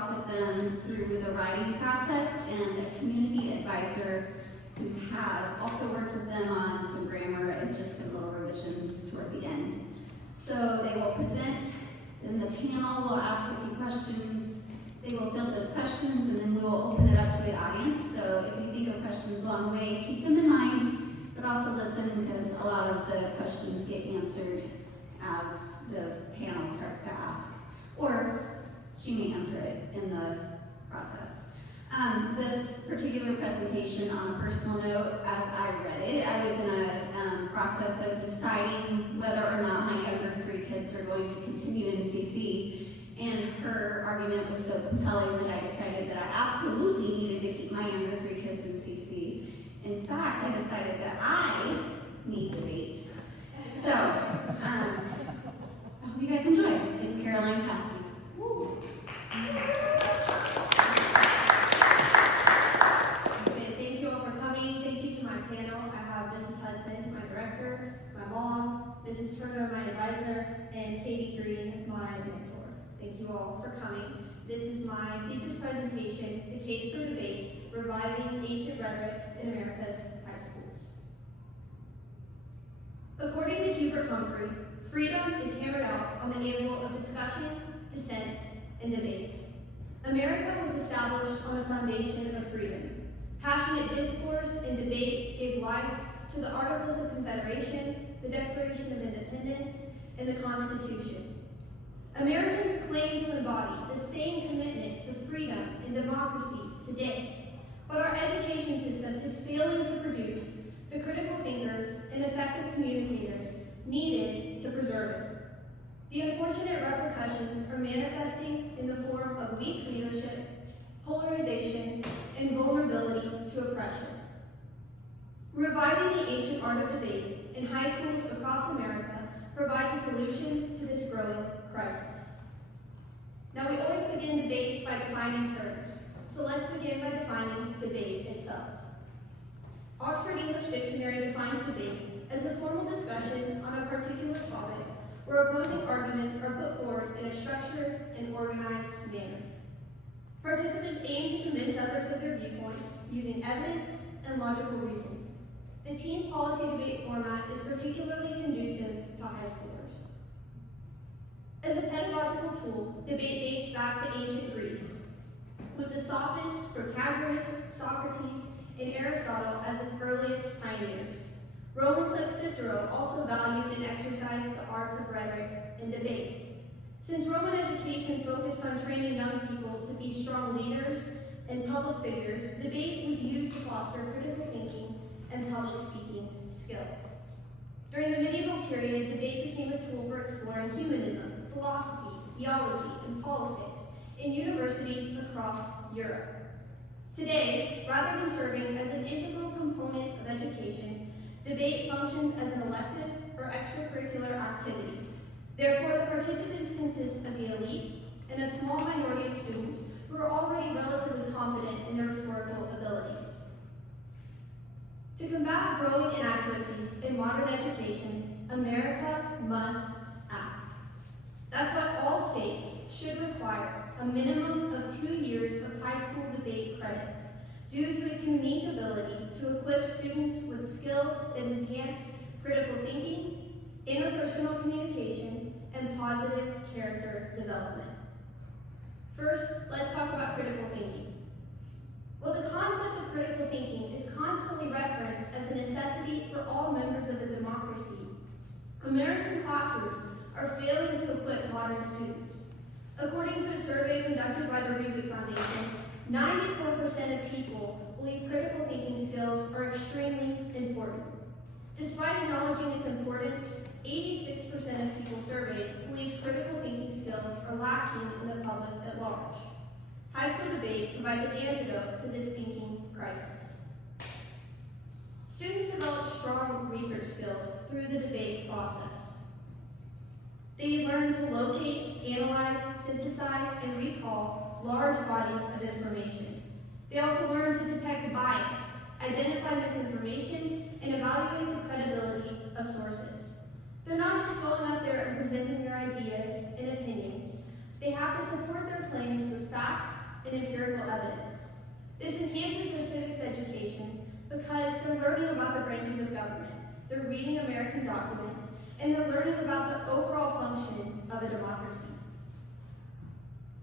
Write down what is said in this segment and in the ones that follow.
walked with them through the writing process, and a community advisor who has also worked with them on some grammar and just some little revisions toward the end. So they will present, then the panel will ask a few questions. They will field those questions, and then we will open it up to the audience. So if you think of questions along the way, keep them in mind, but also listen, because a lot of the questions get answered as the panel starts to ask, or she may answer it in the process. This particular presentation, on a personal note, as I read it, I was in a process of deciding whether or not my younger 3 kids are going to continue in CC, and her argument was so compelling that I decided that I absolutely needed to keep my younger 3 kids in CC. In fact, I decided that I need debate. So, I hope you guys enjoy. It's Caroline Cassidy. Woo. Thank you all for coming. Thank you to my panel. I have Mrs. Hudson, my director, my mom, Mrs. Turner, my advisor, and Katie Green, my mentor. Thank you all for coming. This is my thesis presentation, The Case for Debate, Reviving Ancient Rhetoric in America's High Schools. According to Hubert Humphrey, freedom is hammered out on the anvil of discussion, dissent, and debate. America was established on a foundation of freedom. Passionate discourse and debate gave life to the Articles of Confederation, the Declaration of Independence, and the Constitution. Americans claim to embody the same commitment to freedom and democracy today, but our education system is failing to produce the critical thinkers and effective communicators needed to preserve it. The unfortunate repercussions are manifesting in the form of weak leadership, polarization, and vulnerability to oppression. Reviving the ancient art of debate in high schools across America provides a solution to this growing crisis. Now, we always begin debates by defining terms, so let's begin by defining debate itself. Oxford English Dictionary defines debate as a formal discussion on a particular topic where opposing arguments are put forward in a structured and organized manner. Participants aim to convince others of their viewpoints using evidence and logical reasoning. The team policy debate format is particularly conducive to high schoolers. As a pedagogical tool, debate dates back to ancient Greece, with the sophists Protagoras, Socrates, and Aristotle as its earliest pioneers. Romans like Cicero also valued and exercised the arts of rhetoric and debate. Since Roman education focused on training young people to be strong leaders and public figures, debate was used to foster critical thinking and public speaking skills. During the medieval period, debate became a tool for exploring humanism, philosophy, theology, and politics in universities across Europe. Today, rather than serving as an integral component of education, debate functions as an elective or extracurricular activity. Therefore, the participants consist of the elite and a small minority of students who are already relatively confident in their rhetorical abilities. To combat growing inadequacies in modern education, America must act. That's why all states should require a minimum of 2 years of high school debate credits due to its unique ability to equip students with skills that enhance critical thinking, interpersonal communication, and positive character development. First, let's talk about critical thinking. Well, the concept of critical thinking is constantly referenced as a necessity for all members of a democracy. American classrooms are failing to equip modern students. According to a survey conducted by the Reboot Foundation, 94% of people believe critical thinking skills are extremely important. Despite acknowledging its importance, 86% of people surveyed believe critical thinking skills are lacking in the public at large. High school debate provides an antidote to this thinking crisis. Students develop strong research skills through the debate process. They learn to locate, analyze, synthesize, and recall large bodies of information. They also learn to detect bias, identify misinformation, and evaluate the credibility of sources. They're not just going up there and presenting their ideas and opinions, They have to support their claims with facts and empirical evidence. This enhances their civics education because they're learning about the branches of government, they're reading American documents, and they're learning about the overall function of a democracy.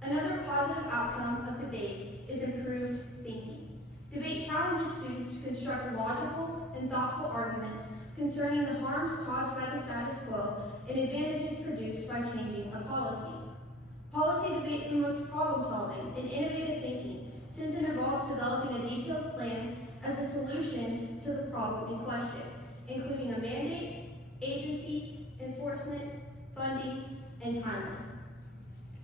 Another positive outcome of debate is improved thinking. Debate challenges students to construct logical and thoughtful arguments concerning the harms caused by the status quo and advantages produced by changing a policy. Policy debate promotes problem solving and innovative thinking, since it involves developing a detailed plan as a solution to the problem in question, including a mandate, agency, enforcement, funding, and timeline.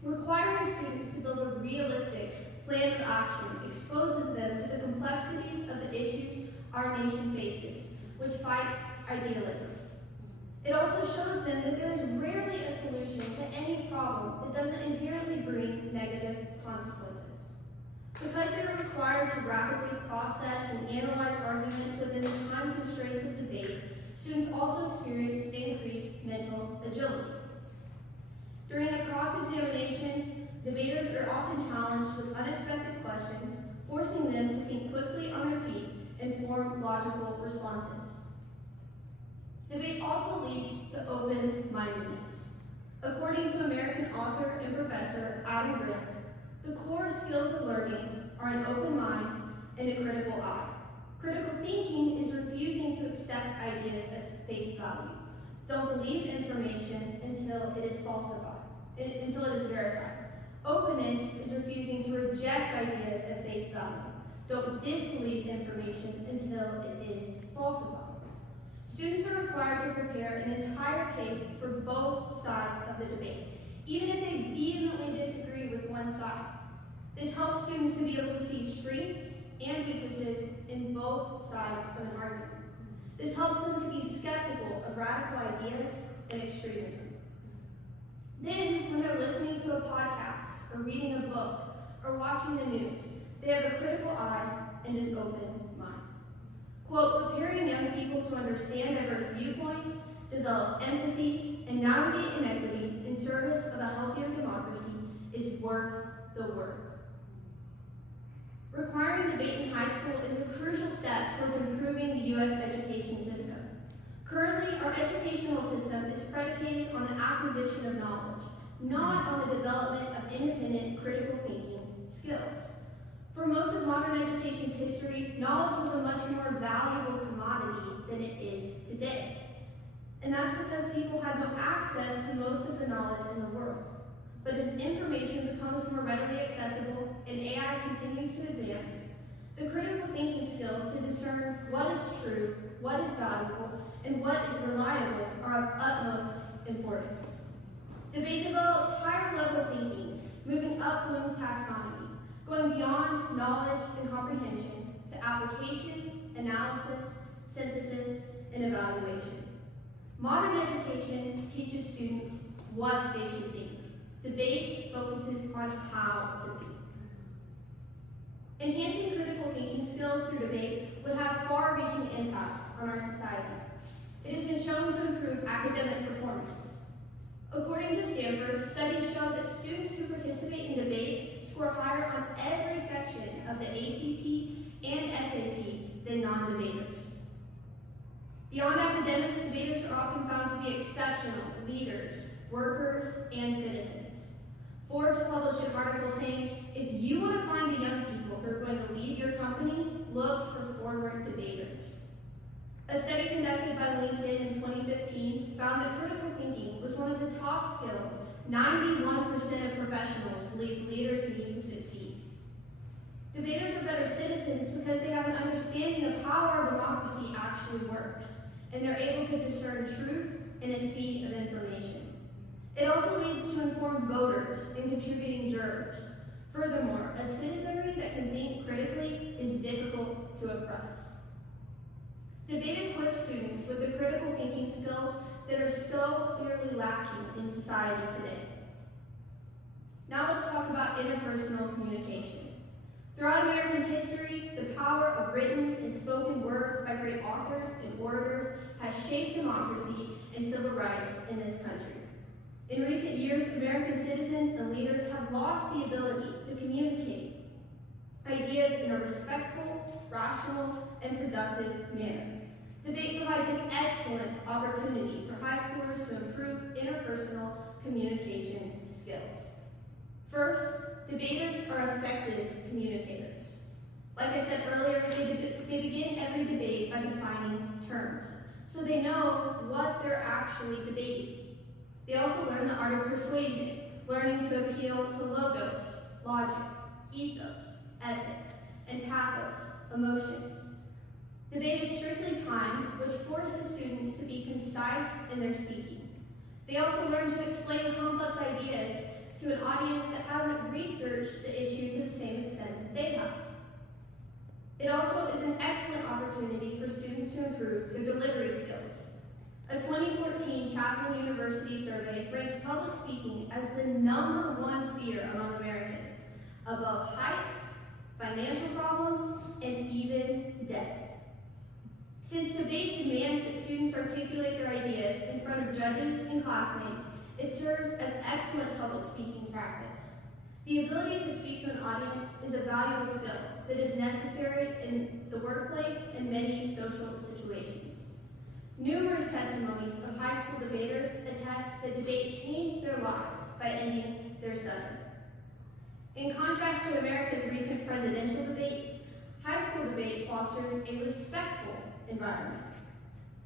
Requiring students to build a realistic plan of action exposes them to the complexities of the issues our nation faces, which fights idealism. It also shows them that there is rarely a solution to any problem that doesn't inherently bring negative consequences. Because they are required to rapidly process and analyze arguments within the time constraints of debate, students also experience increased mental agility. During a cross-examination, debaters are often challenged with unexpected questions, forcing them to think quickly on their feet and form logical responses. Debate also leads to open-mindedness. According to American author and professor Adam Grant, the core skills of learning are an open mind and a critical eye. Critical thinking is refusing to accept ideas at face value. Don't believe information until it is verified. Openness is refusing to reject ideas at face value. Don't disbelieve information until it is falsified. Students are required to prepare an entire case for both sides of the debate, even if they vehemently disagree with one side. This helps students to be able to see strengths and weaknesses in both sides of an argument. This helps them to be skeptical of radical ideas and extremism. Then, when they're listening to a podcast, or reading a book, or watching the news, they have a critical eye and an open mind. Quote, preparing young people to understand diverse viewpoints, develop empathy, and navigate inequities in service of a healthier democracy is worth the work. Requiring debate in high school is a crucial step towards improving the U.S. education system. Currently, our educational system is predicated on the acquisition of knowledge, not on the development of independent critical thinking skills. For most of modern education's history, knowledge was a much more valuable commodity than it is today. And that's because people had no access to most of the knowledge in the world. But as information becomes more readily accessible and AI continues to advance, the critical thinking skills to discern what is true, what is valuable, and what is reliable are of utmost importance. Debate develops higher level thinking, moving up Bloom's taxonomy, going beyond knowledge and comprehension to application, analysis, synthesis, and evaluation. Modern education teaches students what they should think. Debate focuses on how to think. Enhancing critical thinking skills through debate would have far-reaching impacts on our society. It has been shown to improve academic performance. According to Stanford, studies show that students who participate in debate score higher on every section of the ACT and SAT than non-debaters. Beyond academics, debaters are often found to be exceptional leaders, workers, and citizens. Forbes published an article saying, if you want to find the young people who are going to lead your company, look for former debaters. A study conducted by LinkedIn in 2015 found that critical thinking was one of the top skills 91% of professionals believe leaders need to succeed. Debaters are better citizens because they have an understanding of how our democracy actually works, and they're able to discern truth in a sea of information. It also leads to informed voters and contributing jurors. Furthermore, a citizenry that can think critically is difficult to oppress. Debate equips students with the critical thinking skills that are so clearly lacking in society today. Now let's talk about interpersonal communication. Throughout American history, the power of written and spoken words by great authors and orators has shaped democracy and civil rights in this country. In recent years, American citizens and leaders have lost the ability to communicate ideas in a respectful, rational, and productive manner. Debate provides an excellent opportunity for high schoolers to improve interpersonal communication skills. First, debaters are effective communicators. Like I said earlier, they begin every debate by defining terms, so they know what they're actually debating. They also learn the art of persuasion, learning to appeal to logos, logic, ethos, ethics, and pathos, emotions. Debate is strictly timed, which forces students to be concise in their speaking. They also learn to explain complex ideas to an audience that hasn't researched the issue to the same extent that they have. It also is an excellent opportunity for students to improve their delivery skills. A 2014 Chapman University survey ranked public speaking as the #1 fear among Americans, above heights, financial problems, and even death. Since debate demands that students articulate their ideas in front of judges and classmates, it serves as excellent public speaking practice. The ability to speak to an audience is a valuable skill that is necessary in the workplace and many social situations. Numerous testimonies of high school debaters attest that debate changed their lives by ending their study. In contrast to America's recent presidential debates, high school debate fosters a respectful environment.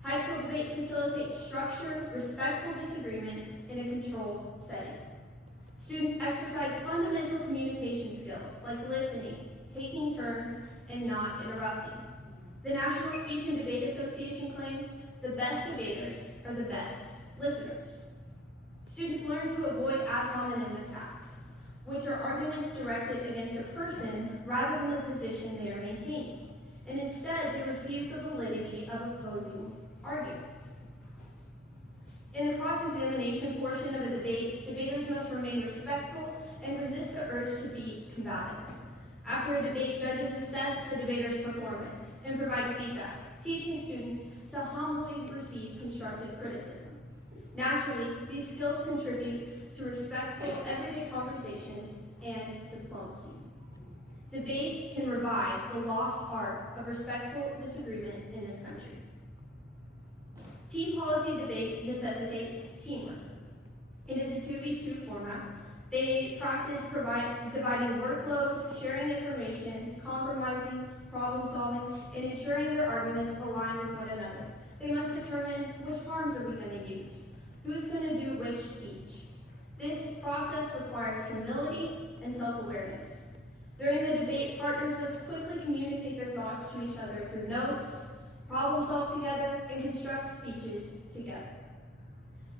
High school debate facilitates structured, respectful disagreements in a controlled setting. Students exercise fundamental communication skills like listening, taking turns, and not interrupting. The National Speech and Debate Association claimed, "The best debaters are the best listeners." Students learn to avoid ad hominem attacks, which are arguments directed against a person rather than the position they are maintaining, and instead they refute the validity of opposing arguments. In the cross-examination portion of a debate, debaters must remain respectful and resist the urge to be combative. After a debate, judges assess the debater's performance and provide feedback, teaching students to humbly receive constructive criticism. Naturally, these skills contribute to respectful, everyday conversations and diplomacy. Debate can revive the lost art of respectful disagreement in this country. Team policy debate necessitates teamwork. It is a 2v2 format. They practice dividing workload, sharing information, compromising, problem solving, and ensuring their arguments align with one another. They must determine which arms are we going to use, who's going to do which speech. This process requires humility and self-awareness. During the debate, partners must quickly communicate their thoughts to each other through notes, problem solve together, and construct speeches together.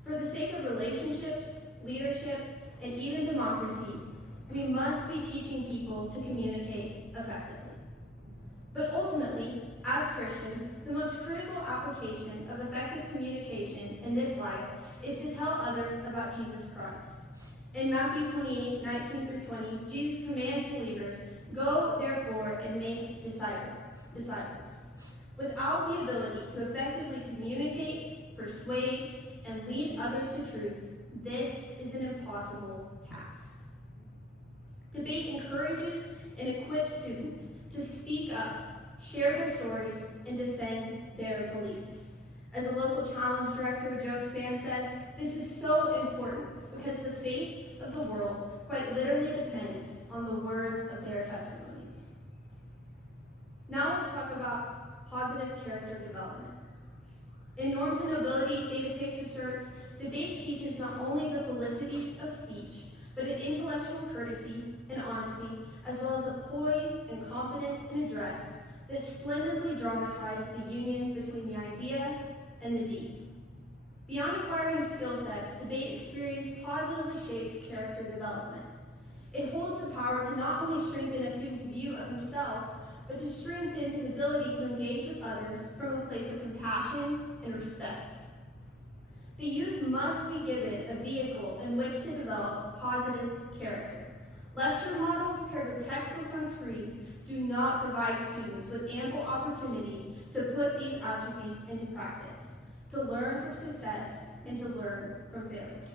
For the sake of relationships, leadership, and even democracy, we must be teaching people to communicate effectively. But ultimately, as Christians, the most critical application of effective communication in this life is to tell others about Jesus Christ. In Matthew 28:19-20, Jesus commands believers, "Go, therefore, and make disciples." Without the ability to effectively communicate, persuade, and lead others to truth, this is an impossible task. Debate encourages and equips students to speak up, share their stories, and defend their beliefs. As a local challenge director, Joe Span said, "This is so important because the fate of the world quite literally depends on the words of their testimonies." Now let's talk about positive character development. In Norms and Nobility, David Hicks asserts, debate teaches not only the felicities of speech, but an intellectual courtesy and honesty, as well as a poise and confidence in address that splendidly dramatize the union between the idea and the deed. Beyond acquiring skill sets, debate experience positively shapes character development. It holds the power to not only strengthen a student's view of himself, but to strengthen his ability to engage with others from a place of compassion and respect. The youth must be given a vehicle in which to develop positive character. Lecture models paired with textbooks on screens do not provide students with ample opportunities to put these attributes into practice, to learn from success and to learn from failure.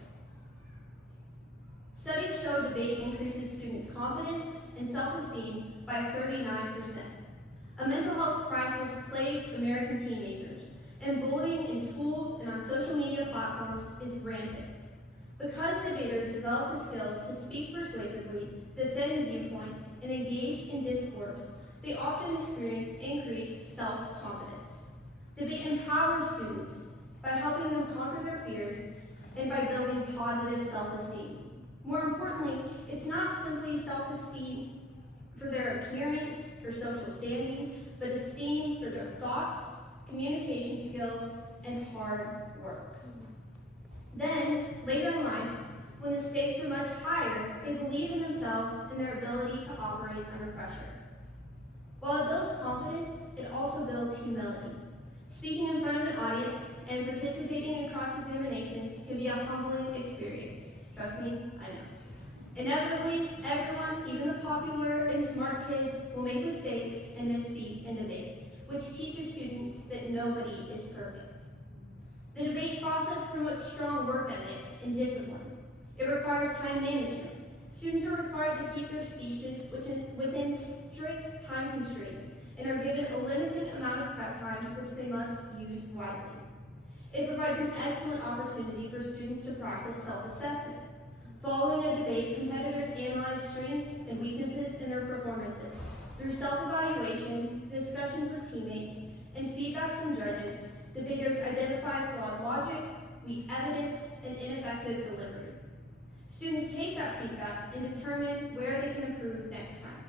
Studies show debate increases students' confidence and self-esteem by 39%. A mental health crisis plagues American teenagers, and bullying in schools and on social media platforms is rampant. Because debaters develop the skills to speak persuasively, defend viewpoints, and engage in discourse, they often experience increased self-confidence. Debate empowers students by helping them conquer their fears and by building positive self-esteem. More importantly, it's not simply self-esteem for their appearance or social standing, but esteem for their thoughts, communication skills, and hard work. Then, later in life, when the stakes are much higher, they believe in themselves and their ability to operate under pressure. While it builds confidence, it also builds humility. Speaking in front of an audience and participating in cross-examinations can be a humbling experience. Trust me, I know. Inevitably, everyone, even the popular and smart kids, will make mistakes and misspeak in debate, which teaches students that nobody is perfect. The debate process promotes strong work ethic and discipline. It requires time management. Students are required to keep their speeches within strict time constraints and are given a limited amount of prep time which they must use wisely. It provides an excellent opportunity for students to practice self-assessment. Following a debate, competitors analyze strengths and weaknesses in their performances. Through self-evaluation, discussions with teammates, and feedback from judges, debaters identify flawed logic, weak evidence, and ineffective delivery. Students take that feedback and determine where they can improve next time.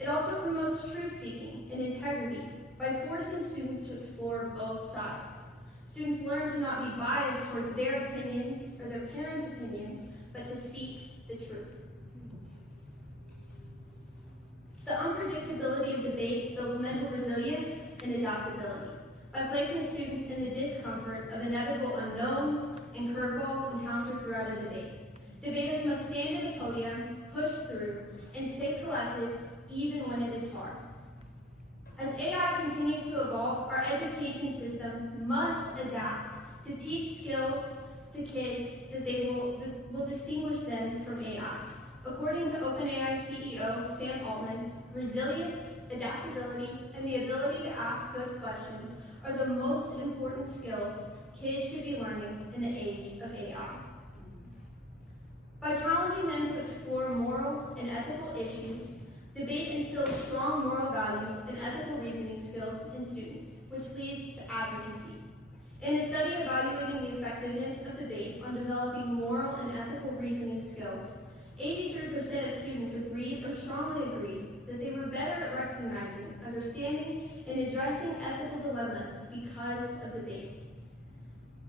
It also promotes truth-seeking and integrity by forcing students to explore both sides. Students learn to not be biased towards their opinions or their parents' opinions, but to seek the truth. The unpredictability of debate builds mental resilience and adaptability by placing students in the discomfort of inevitable unknowns and curveballs encountered throughout a debate. Debaters must stand at the podium, push through, and stay collected even when it is hard. As AI continues to evolve, our education system must adapt to teach skills to kids that will distinguish them from AI. According to OpenAI CEO Sam Altman, resilience, adaptability, and the ability to ask good questions are the most important skills kids should be learning in the age of AI. By challenging them to explore moral and ethical issues, debate instills strong moral values and ethical reasoning skills in students, which leads to advocacy. In a study evaluating the effectiveness of debate on developing moral and ethical reasoning skills, 83% of students agreed or strongly agreed that they were better at recognizing, understanding, and addressing ethical dilemmas because of debate.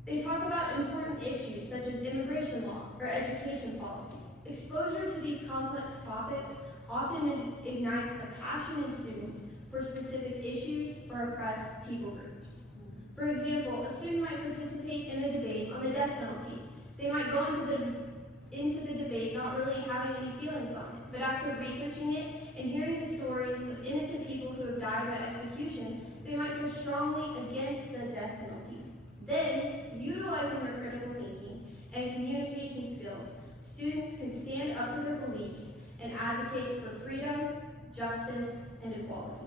They talk about important issues such as immigration law or education policy. Exposure to these complex topics often ignites a passion in students for specific issues or oppressed people groups. For example, a student might participate in a debate on the death penalty. They might go into the debate not really having any feelings on it, but after researching it and hearing the stories of innocent people who have died by execution, they might feel strongly against the death penalty. Then, utilizing their critical thinking and communication skills, students can stand up for their beliefs and advocate for freedom, justice, and equality.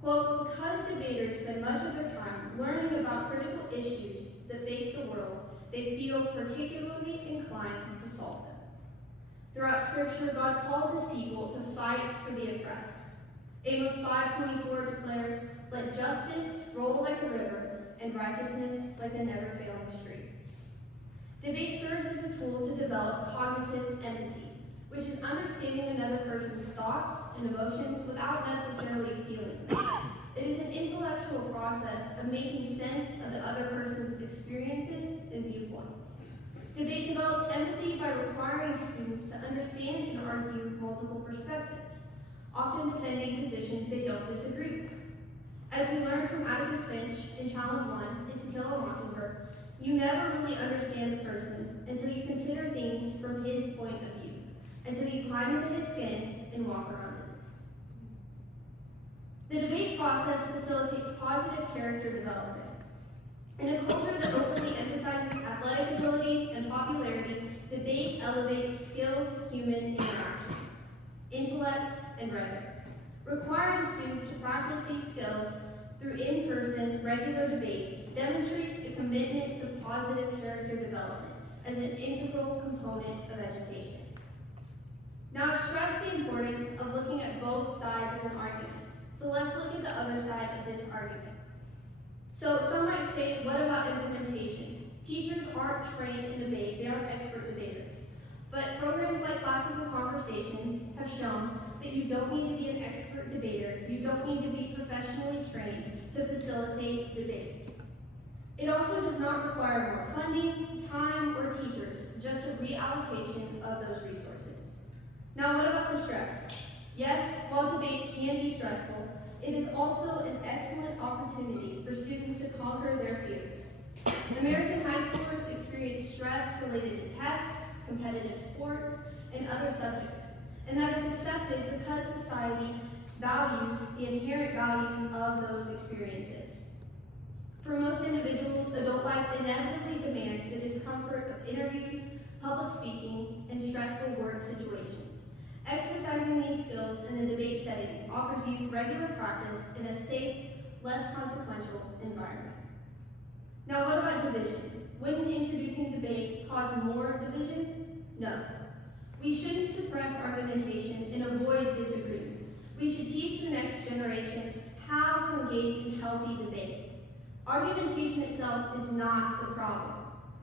Quote, because debaters spend much of their time learning about critical issues that face the world, they feel particularly inclined to solve them. Throughout Scripture, God calls his people to fight for the oppressed. Amos 5:24 declares, let justice roll like a river and righteousness like a never-failing stream. Debate serves as a tool to develop cognitive empathy, which is understanding another person's thoughts and emotions without necessarily feeling them. It is an intellectual process of making sense of the other person's experiences and viewpoints. Debate develops empathy by requiring students to understand and argue multiple perspectives, often defending positions they don't disagree with. As we learned from Atticus Finch in Challenge 1 and To Kill a Mockingbird, you never really understand a person until you consider things from his point of view, until you climb into his skin and walk around it. The debate process facilitates positive character development. In a culture that overly emphasizes athletic abilities and popularity, debate elevates skilled human interaction, intellect, and rhetoric. Requiring students to practice these skills through in-person, regular debates demonstrates a commitment to positive character development as an integral component of education. Now, I've stressed the importance of looking at both sides of an argument, so let's look at the other side of this argument. So some might say, what about implementation? Teachers aren't trained in debate, they aren't expert debaters. But programs like Classical Conversations have shown that you don't need to be an expert debater, you don't need to be professionally trained to facilitate debate. It also does not require more funding, time, or teachers, just a reallocation of those resources. Now, what about the stress? Yes, while debate can be stressful, it is also an excellent opportunity for students to conquer their fears. American high schoolers experience stress related to tests, competitive sports, and other subjects, and that is accepted because society values the inherent values of those experiences. For most individuals, adult life inevitably demands the discomfort of interviews, public speaking, and stressful work situations. Exercising these skills in the debate setting offers you regular practice in a safe, less consequential environment. Now, what about division? Wouldn't introducing debate cause more division? No. We shouldn't suppress argumentation and avoid disagreement. We should teach the next generation how to engage in healthy debate. Argumentation itself is not the problem.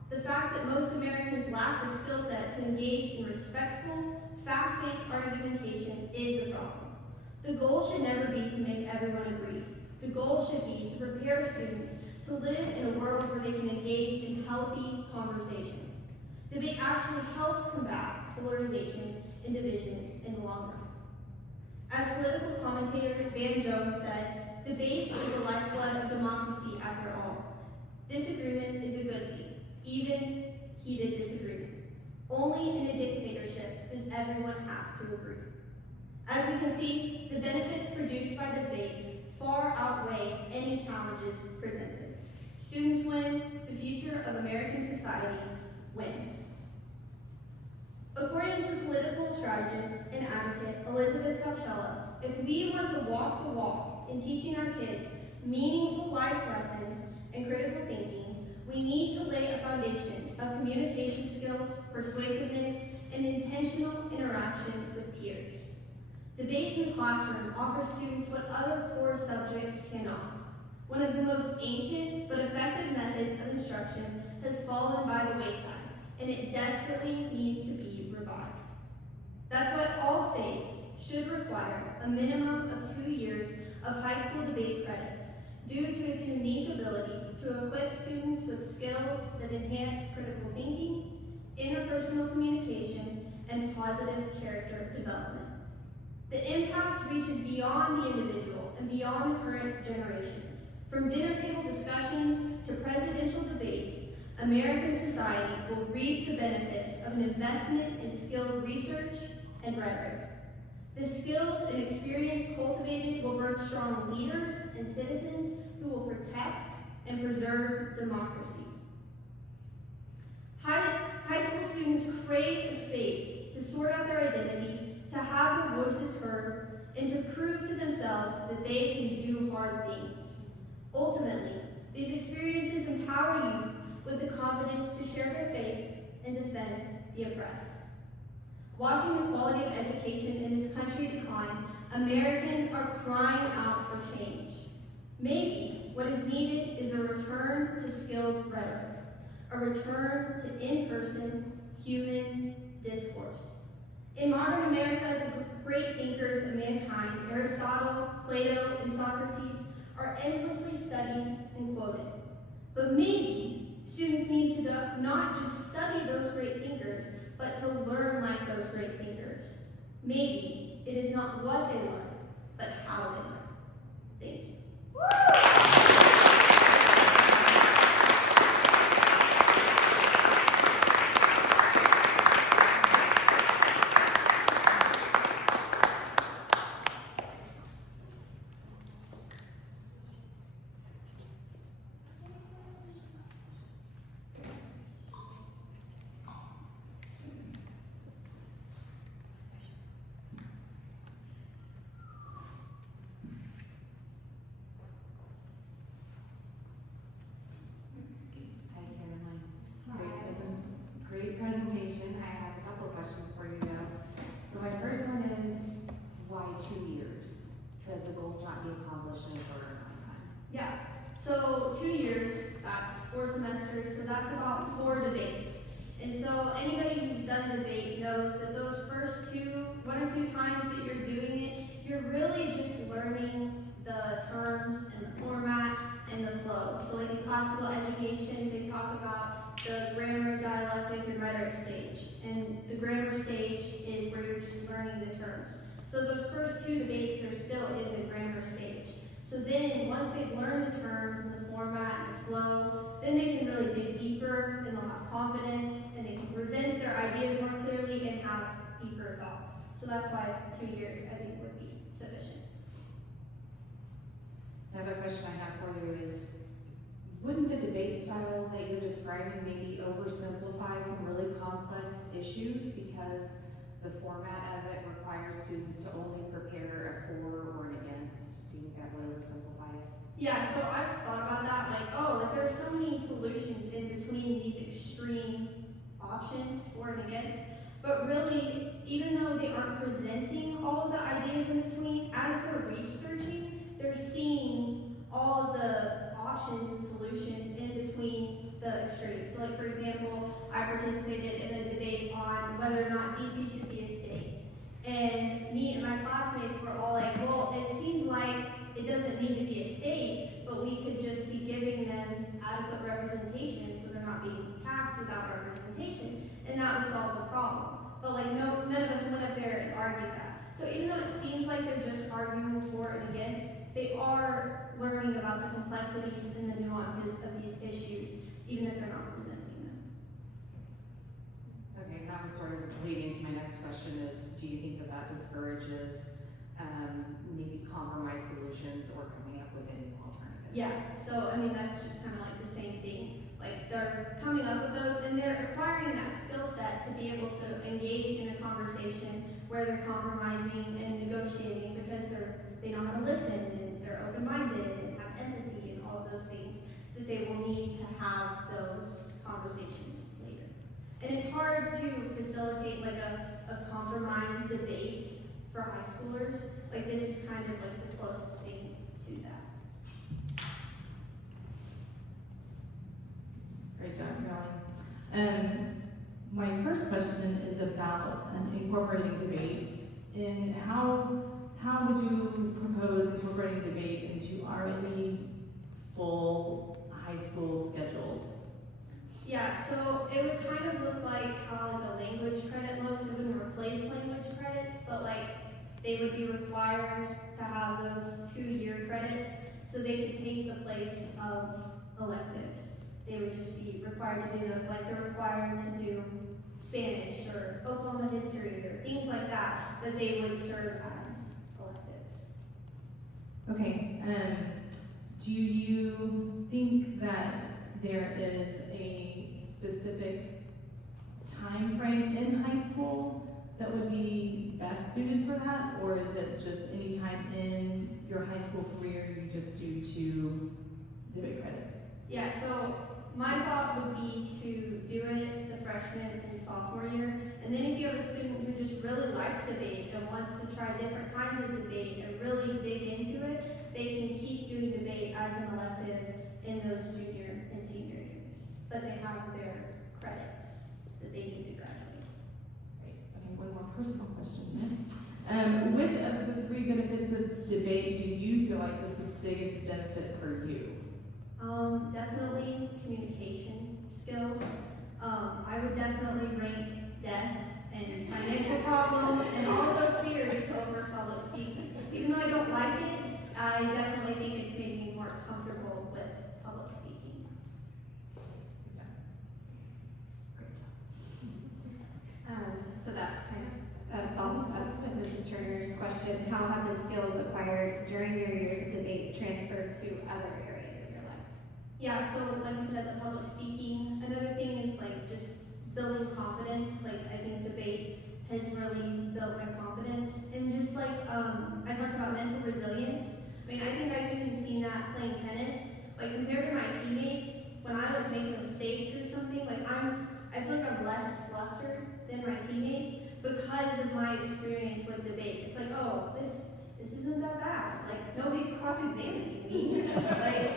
The fact that most Americans lack the skill set to engage in respectful, fact-based argumentation is the problem. The goal should never be to make everyone agree. The goal should be to prepare students to live in a world where they can engage in healthy conversation. Debate actually helps combat polarization and division in the long run. As political commentator Van Jones said, debate is the lifeblood of democracy after all. Disagreement is a good thing, even heated disagreement. Only in a dictatorship does everyone have to agree. As we can see, the benefits produced by debate far outweigh any challenges presented. Students win, the future of American society wins. According to political strategist and advocate Elizabeth Coachella, if we want to walk the walk in teaching our kids meaningful life lessons and critical thinking, we need to lay a foundation of communication skills, persuasiveness, and intentional interaction with peers. Debate in the classroom offers students what other core subjects cannot. One of the most ancient but effective methods of instruction has fallen by the wayside, and it desperately needs to be revived. That's why all states should require a minimum of 2 years of high school debate credits due to its unique ability to equip students with skills that enhance critical thinking, interpersonal communication, and positive character development. The impact reaches beyond the individual and beyond the current generations. From dinner table discussions to presidential debates, American society will reap the benefits of an investment in skilled research and rhetoric. The skills and experience cultivated will birth strong leaders and citizens who will protect and preserve democracy. High school students crave a space to sort out their identity, to have their voices heard, and to prove to themselves that they can do hard things. Ultimately, these experiences empower youth with the confidence to share their faith and defend the oppressed. Watching the quality of education in this country decline, Americans are crying out for change. Maybe what is needed is a return to skilled rhetoric, a return to in-person human discourse. In modern America, the great thinkers of mankind, Aristotle, Plato, and Socrates, are endlessly studied and quoted. But maybe students need to not just study those great thinkers, but to learn like those great thinkers. Maybe it is not what they learn, but how they learn. Thank you. goals not be accomplished in a shorter amount of time? Yeah, so 2 years, that's 4 semesters, so that's about 4 debates. And so anybody who's done a debate knows that those first 1 or 2 times that you're doing it, you're really just learning the terms and the format and the flow. So like in classical education, they talk about the grammar, dialectic, and rhetoric stage. And the grammar stage is where you're just learning the terms. So those first 2 debates, they're still in the grammar stage. So then, once they've learned the terms and the format and the flow, then they can really dig deeper and they'll have confidence and they can present their ideas more clearly and have deeper thoughts. So that's why 2 years, I think, would be sufficient. Another question I have for you is, wouldn't the debate style that you're describing maybe oversimplify some really complex issues because the format of it requires students to only prepare a for or an against? Do you think that would oversimplify it? Yeah, so I've thought about that, like, oh, there are so many solutions in between these extreme options, for and against, but really, even though they aren't presenting all of the ideas in between, as they're researching, they're seeing all the options and solutions in between the extremes. So like, for example, I participated in a debate on whether or not DC should be a state. And me and my classmates were all like, well, it seems like it doesn't need to be a state, but we could just be giving them adequate representation so they're not being taxed without representation, and that would solve the problem. But like, none of us went up there and argued that. So even though it seems like they're just arguing for and against, they are learning about the complexities and the nuances of these issues, even if they're not presenting them. Okay, that was sort of leading to my next question is, do you think that that discourages maybe compromise solutions or coming up with a new alternative? Yeah, so I mean, that's just kind of like the same thing. Like, they're coming up with those and they're acquiring that skill set to be able to engage in a conversation where they're compromising and negotiating because they know how to listen and they're open-minded and have empathy and all of those things that they will need to have those conversations later. And it's hard to facilitate like a compromise debate for high schoolers. Like, this is kind of like the closest thing to that. Great job, Caroline. My first question is about incorporating debate. In how would you propose incorporating debate into already full high school schedules? Yeah, so it would kind of look like how like a language credit looks. It wouldn't replace language credits, but like they would be required to have those 2-year credits so they could take the place of electives. They would just be required to do those, like they're required to do Spanish or Oklahoma history or things like that, but they would serve as electives. Okay, do you think that there is a specific time frame in high school that would be best suited for that, or is it just any time in your high school career you just do 2 debate credits? Yeah, so my thought would be to do it the freshman and sophomore year, and then if you have a student who just really likes debate and wants to try different kinds of debate and really dig into it, they can keep doing debate as an elective in those junior and senior years, but they have their credits that they need to graduate. Great. Okay, one more personal question then. Which of the 3 benefits of debate do you feel like is the biggest benefit for you? Definitely communication skills. I would definitely rank death and financial problems and all of those fears over public speaking. Even though I don't like it, I definitely think it's made me more comfortable with public speaking. Good job. Great job. So that kind of follows up with Mrs. Turner's question, how have the skills acquired during your years of debate transferred to other areas of your life? Yeah, so like we said, the public speaking. Another thing is like just building confidence. Like, I think debate has really built my confidence. And just like I talked about mental resilience. I mean, I think I've even seen that playing tennis. Like, compared to my teammates, when I like make a mistake or something, like I feel like I'm less flustered than my teammates because of my experience with debate. It's like, oh, this this isn't that bad. Like, nobody's cross-examining me. Like,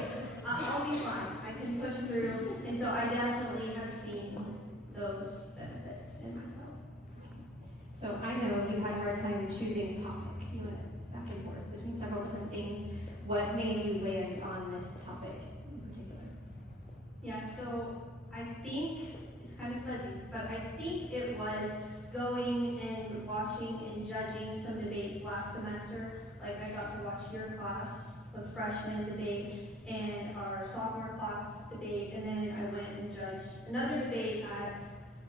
I'll be fine. I can push through. And so I definitely have seen those benefits in myself. So I know you had a hard time choosing a topic. You went back and forth between several different things. What made you land on this topic in particular? Yeah, so I think, it's kind of fuzzy, but I think it was going and watching and judging some debates last semester. Like, I got to watch your class, the freshman debate, and our sophomore class debate, and then I went and judged another debate at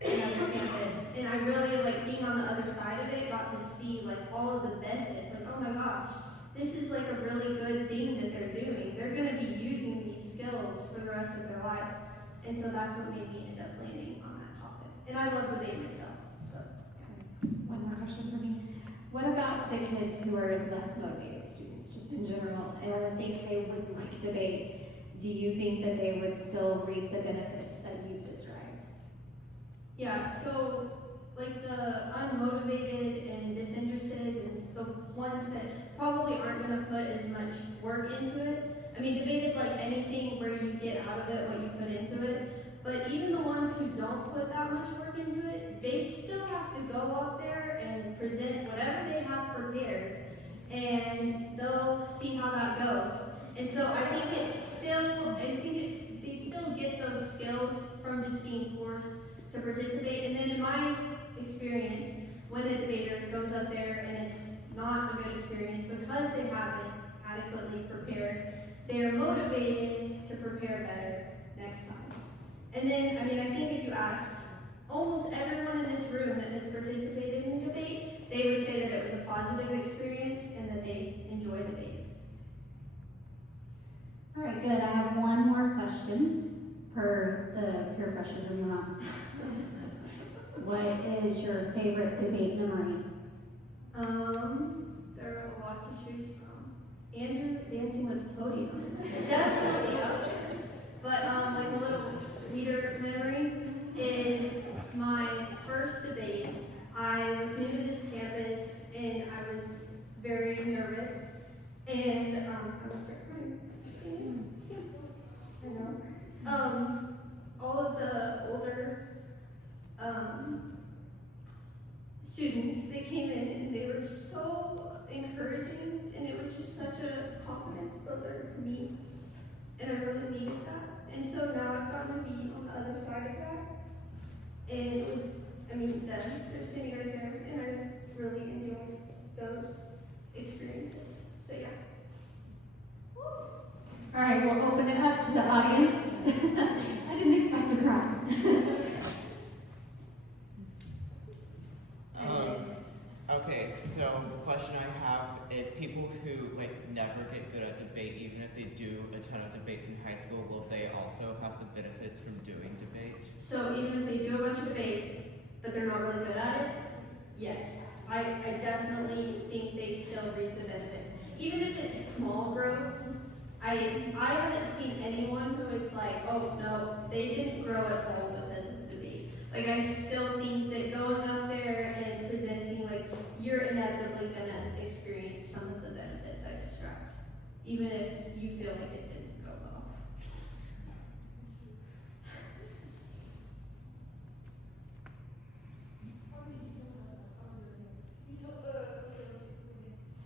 another campus. And I really, like, being on the other side of it, got to see, like, all of the benefits. Like, oh my gosh, this is, like, a really good thing that they're doing. They're going to be using these skills for the rest of their life. And so that's what made me end up landing on that topic. And I love debate myself, so. One more question for me. What about the kids who are less motivated students, just in general, and think they wouldn't like debate? Do you think that they would still reap the benefits that you've described? Yeah, so, like, the unmotivated and disinterested, and the ones that probably aren't going to put as much work into it. I mean, debate is like anything where you get out of it what you put into it. But even the ones who don't put that much work into it, they still have to go up there and present whatever they have prepared, and they'll see how that goes. And so I think they still get those skills from just being forced to participate. And then in my experience, when a debater goes up there and it's not a good experience because they haven't adequately prepared, they are motivated to prepare better next time. And then, I mean, I think if you asked almost everyone in this room that has participated in debate, they would say that it was a positive experience and that they enjoy debate. All right, good. I have one more question per the peer pressure from your mom. What is your favorite debate memory? There are a lot to choose from. Andrew dancing with the podium is definitely up there. But like a little sweeter memory is my first debate. I was new to this campus and I was very nervous. And I'm gonna start crying. I know. All of the older students, they came in and they were so encouraging, and it was just such a confidence builder to me, and I really needed that. And so now I've gotten to be on the other side of that, and they're sitting right there, and I really enjoyed those experiences. So yeah. All right, we'll open it up to the audience. I didn't expect to cry. Okay, so the question I have is people who never get good at debate, even if they do a ton of debates in high school, will they also have the benefits from doing debate? So even if they do a bunch of debate, but they're not really good at it, yes. I definitely think they still reap the benefits. Even if it's small growth, I haven't seen anyone who it's like, oh no, they didn't grow at all because of debate. Like, I still think that going up there and presenting, you're inevitably gonna experience some of the benefits I described, even if you feel like it didn't go well.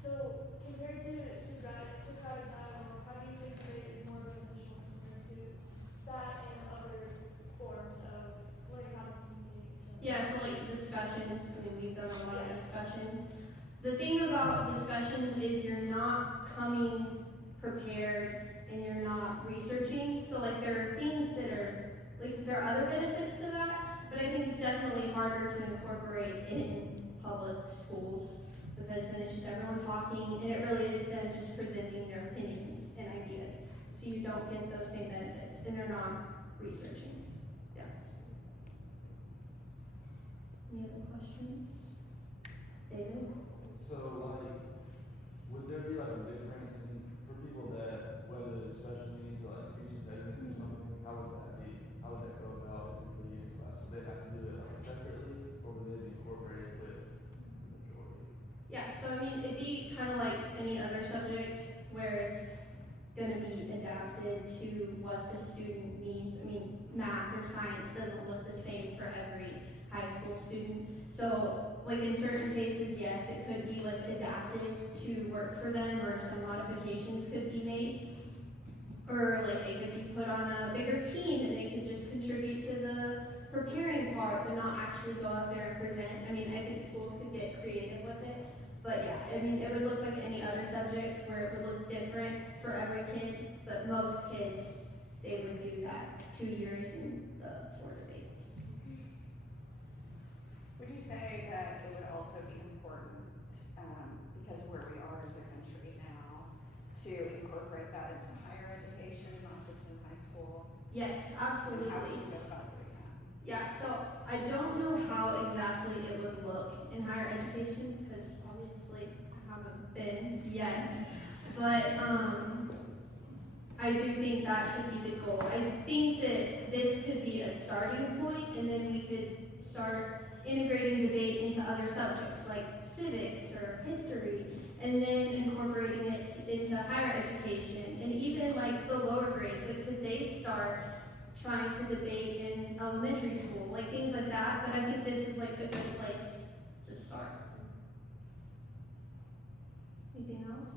So, compared to Socratic dialogue, how do you think debate is more beneficial compared to that and other forms of learning how to communicate? Yeah, so discussions, we've done a lot of discussions. The thing about discussions is you're not coming prepared and you're not researching. So there are things that are, there are other benefits to that, but I think it's definitely harder to incorporate in public schools because then it's just everyone talking, and it really is them just presenting their opinions and ideas. So you don't get those same benefits, and they're not researching. Yeah. Any other questions? David? So, would there be a difference for people that, whether it's special needs or speech impediments or something, how would that be? How would that go about if they're in class? Would they have to do it separately, or would they be incorporated with the majority? Yeah, so I mean, it'd be kind of like any other subject where it's gonna be adapted to what the student needs. I mean, math or science doesn't look the same for every high school student. So, like in certain cases, yes, it could be like adapted to work for them, or some modifications could be made. Or like they could be put on a bigger team and they could just contribute to the preparing part, but not actually go out there and present. I mean, I think schools could get creative with it. But yeah, I mean, it would look like any other subject where it would look different for every kid, but most kids, they would do that 2 years in the 4 debates. Would you say that it would also be important, because of where we are as a country now, to incorporate that into higher education, not just in high school? Yes, How would absolutely. you go about doing that? Yeah, so I don't know how exactly it would look in higher education, because obviously I haven't been yet. But I do think that should be the goal. I think that this could be a starting point, and then we could start integrating debate into other subjects like civics or history, and then incorporating it into higher education, and even like the lower grades. Like, could they start trying to debate in elementary school, like things like that? But I think this is like a good place to start. Anything else?